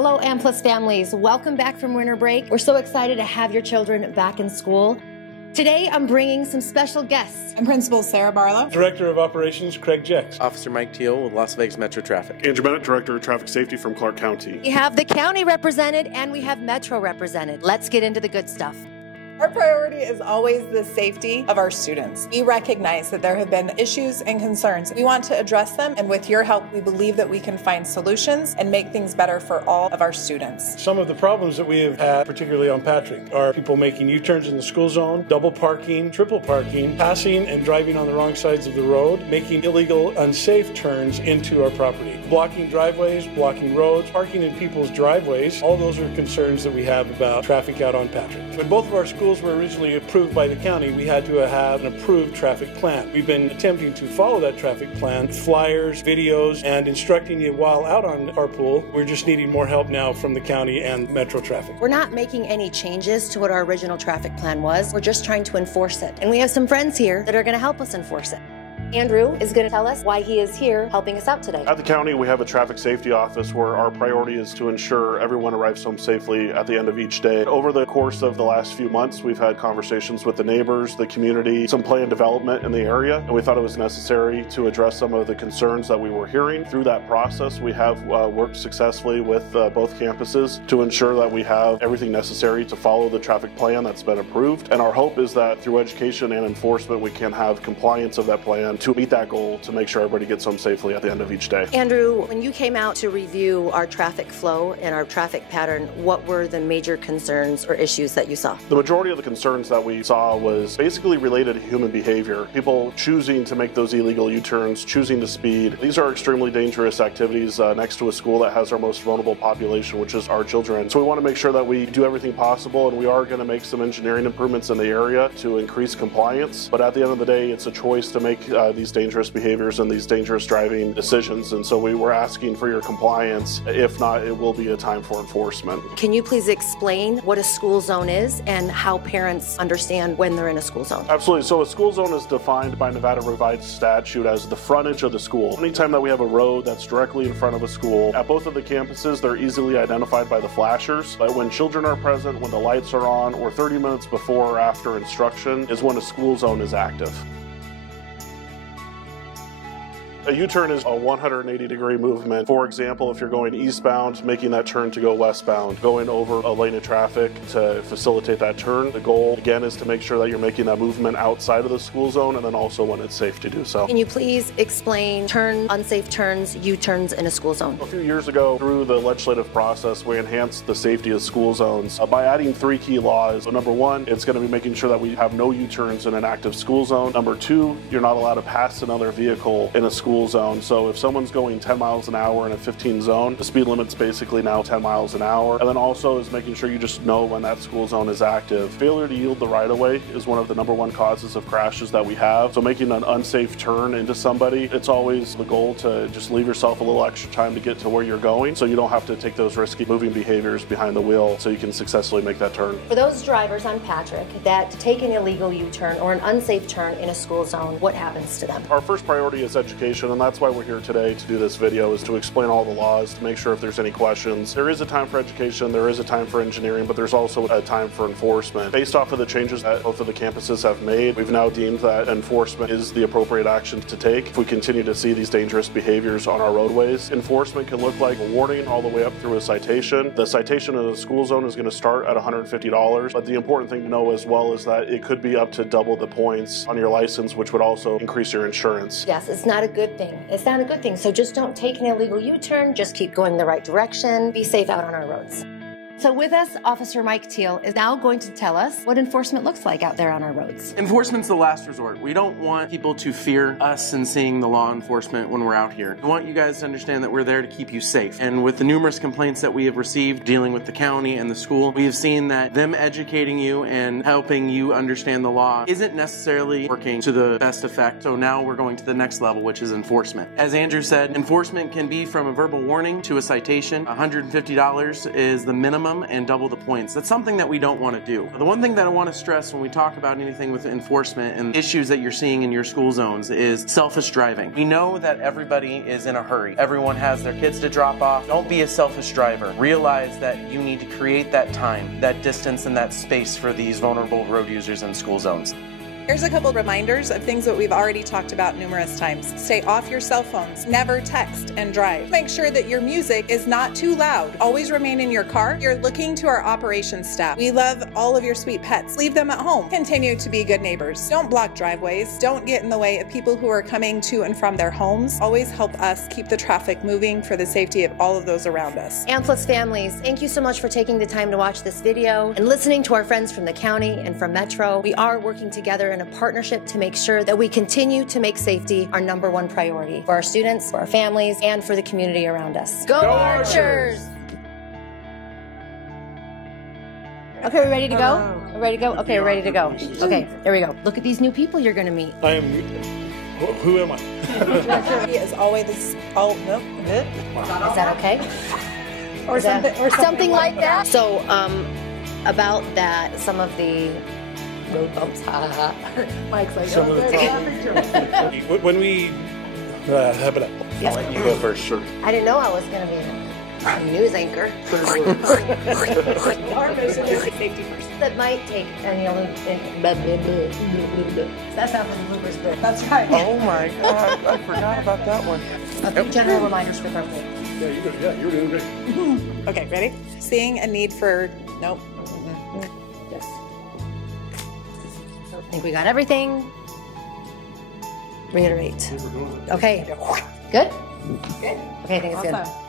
Hello, Amplus families. Welcome back from winter break. We're so excited to have your children back in school. Today, I'm bringing some special guests. I'm Principal Sarah Barlow. Director of Operations, Craig Jex. Officer Mike Teal with Las Vegas Metro Traffic. Andrew Bennett, Director of Traffic Safety from Clark County. We have the county represented and we have Metro represented. Let's get into the good stuff. Our priority is always the safety of our students. We recognize that there have been issues and concerns. We want to address them, and with your help, we believe that we can find solutions and make things better for all of our students. Some of the problems that we have had, particularly on Patrick, are people making U-turns in the school zone, double parking, triple parking, passing and driving on the wrong sides of the road, making illegal, unsafe turns into our property, blocking driveways, blocking roads, parking in people's driveways. All those are concerns that we have about traffic out on Patrick. When both of our schools were originally approved by the county, we had to have an approved traffic plan. We've been attempting to follow that traffic plan, flyers, videos, and instructing you while out on carpool. We're just needing more help now from the county and Metro Traffic. We're not making any changes to what our original traffic plan was. We're just trying to enforce it. And we have some friends here that are going to help us enforce it. Andrew is going to tell us why he is here helping us out today. At the county, we have a traffic safety office where our priority is to ensure everyone arrives home safely at the end of each day. Over the course of the last few months, we've had conversations with the neighbors, the community, some plan development in the area, and we thought it was necessary to address some of the concerns that we were hearing. Through that process, we have worked successfully with both campuses to ensure that we have everything necessary to follow the traffic plan that's been approved. And our hope is that through education and enforcement, we can have compliance of that plan to meet that goal to make sure everybody gets home safely at the end of each day. Andrew, when you came out to review our traffic flow and our traffic pattern, what were the major concerns or issues that you saw? The majority of the concerns that we saw was basically related to human behavior. People choosing to make those illegal U-turns, choosing to speed. These are extremely dangerous activities next to a school that has our most vulnerable population, which is our children. So we want to make sure that we do everything possible, and we are going to make some engineering improvements in the area to increase compliance. But at the end of the day, it's a choice to make these dangerous behaviors and these dangerous driving decisions, and so we were asking for your compliance. If not, it will be a time for enforcement. Can you please explain what a school zone is and how parents understand when they're in a school zone? Absolutely. So a school zone is defined by Nevada revised statute as the frontage of the school. Anytime that we have a road that's directly in front of a school, at both of the campuses, they're easily identified by the flashers. But when children are present, when the lights are on, or 30 minutes before or after instruction is when a school zone is active. A U-turn is a 180-degree movement. For example, if you're going eastbound, making that turn to go westbound, going over a lane of traffic to facilitate that turn. The goal, again, is to make sure that you're making that movement outside of the school zone, and then also when it's safe to do so. Can you please explain unsafe turns, U-turns in a school zone? A few years ago, through the legislative process, we enhanced the safety of school zones by adding 3 key laws. So number 1, it's going to be making sure that we have no U-turns in an active school zone. Number 2, you're not allowed to pass another vehicle in a school zone. So if someone's going 10 miles an hour in a 15 zone, the speed limit's basically now 10 miles an hour. And then also is making sure you just know when that school zone is active. Failure to yield the right-of-way is one of the #1 causes of crashes that we have. So making an unsafe turn into somebody, it's always the goal to just leave yourself a little extra time to get to where you're going, so you don't have to take those risky moving behaviors behind the wheel, so you can successfully make that turn. For those drivers on Patrick that take an illegal U-turn or an unsafe turn in a school zone, what happens to them? Our first priority is education, and that's why we're here today to do this video, is to explain all the laws, to make sure if there's any questions. There is a time for education, there is a time for engineering, but there's also a time for enforcement. Based off of the changes that both of the campuses have made, we've now deemed that enforcement is the appropriate action to take if we continue to see these dangerous behaviors on our roadways. Enforcement can look like a warning all the way up through a citation. The citation in a school zone is going to start at $150, but the important thing to know as well is that it could be up to double the points on your license, which would also increase your insurance. Yes, it's not a good thing. It's not a good thing. So just don't take an illegal U-turn. Just keep going the right direction. Be safe out on our roads. So with us, Officer Mike Teal is now going to tell us what enforcement looks like out there on our roads. Enforcement's the last resort. We don't want people to fear us and seeing the law enforcement when we're out here. We want you guys to understand that we're there to keep you safe. And with the numerous complaints that we have received dealing with the county and the school, we have seen that them educating you and helping you understand the law isn't necessarily working to the best effect. So now we're going to the next level, which is enforcement. As Andrew said, enforcement can be from a verbal warning to a citation. $150 is the minimum minimum and double the points. That's something that we don't want to do. The one thing that I want to stress when we talk about anything with enforcement and issues that you're seeing in your school zones is selfish driving. We know that everybody is in a hurry. Everyone has their kids to drop off. Don't be a selfish driver. Realize that you need to create that time, that distance, and that space for these vulnerable road users in school zones. Here's a couple reminders of things that we've already talked about numerous times. Stay off your cell phones. Never text and drive. Make sure that your music is not too loud. Always remain in your car. You're looking to our operations staff. We love all of your sweet pets. Leave them at home. Continue to be good neighbors. Don't block driveways. Don't get in the way of people who are coming to and from their homes. Always help us keep the traffic moving for the safety of all of those around us. Amplus families, thank you so much for taking the time to watch this video and listening to our friends from the county and from Metro. We are working together in a partnership to make sure that we continue to make safety our #1 priority for our students, for our families, and for the community around us. Go Archers! Okay, we're ready to go? We're ready to go? Okay, we're ready to go. Okay, there we go. Look at these new people you're going to meet. I am. Who am I? He is always. Oh, no. Is that okay? Or something like that. So, about that, some of the road bumps, Mike's like, Some of the time. When we, how about Yeah. I'll let you go first, sure. I didn't know I was going to be a news anchor. Our mission is safety first. That might take any That's not from the bloopers, but That's right. Oh my God, I forgot about that one. a few general reminders for birthday. Yeah, you're doing great. Okay, ready? Seeing a need for, nope. Yes. I think we got everything. Reiterate. Okay. Good? Okay, I think it's good. Awesome.